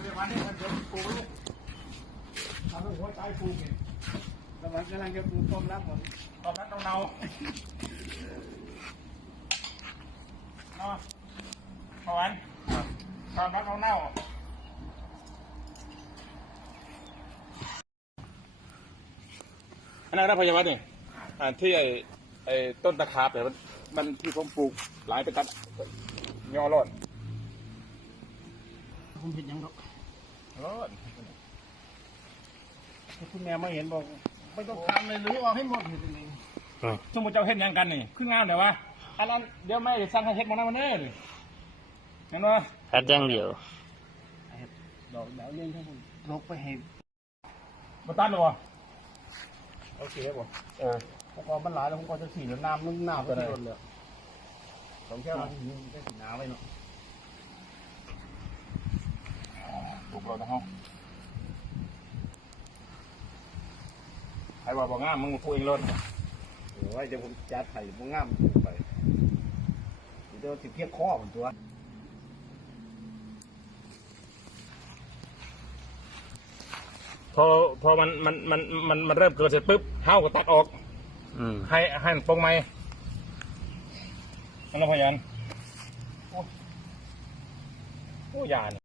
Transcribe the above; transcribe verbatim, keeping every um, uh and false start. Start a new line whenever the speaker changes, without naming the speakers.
วันนี้มันจะปูลูกทำให้หัวใจปูเห็นกำลังกำลังจะปูต้มรับผมต้มรับเนาๆเนาะพอวันต้มรับเน่าๆอันนั้นนะพยาบาลนี่อ่าที่ไอ้ไอ้ต้นตะขาบเนี่ยมันมันที่ผมปลูกหลายไปตัดย่อรอดผมเห็นยังดอกรอดคุณแม่มาเห็นบอกไม่ต้องทำเลยหรือว่าให้หมดเห็นเองสมมติเจ้าเห็นยังกันนี่คืองานเดี๋ยววะอันนั้นเดี๋ยวไม่ได้สั่งให้เห็ดมาหน้ามันเน่เลยเห็นไหม
คัดอย่างเดียว
ดอกดาวเลี้ยงทั้งหมดลกไปให้มาตัดหรอโอเคบ่เออผมก็มันหลายแล้วผมก็จะสีน้ำนึ่งน้ำไปเลยสองแก้วนี่ได้สีน้ำไว้เนาะถูกเรานะฮะใครว่าบอกง่ามมึงพูดเองเลยโอ้ยเดี๋ยวผมจัดไถ่มึงง่ามไปเดี๋ยวสิเพี้ยข้อมันตัวพอพอมันมันมันมันมันเริ่มเกิดเสร็จปุ๊บเท้าก็ตัดออกให้ให้มันตรงไหมนั่นแหละพยันโอ้โอ้ยาน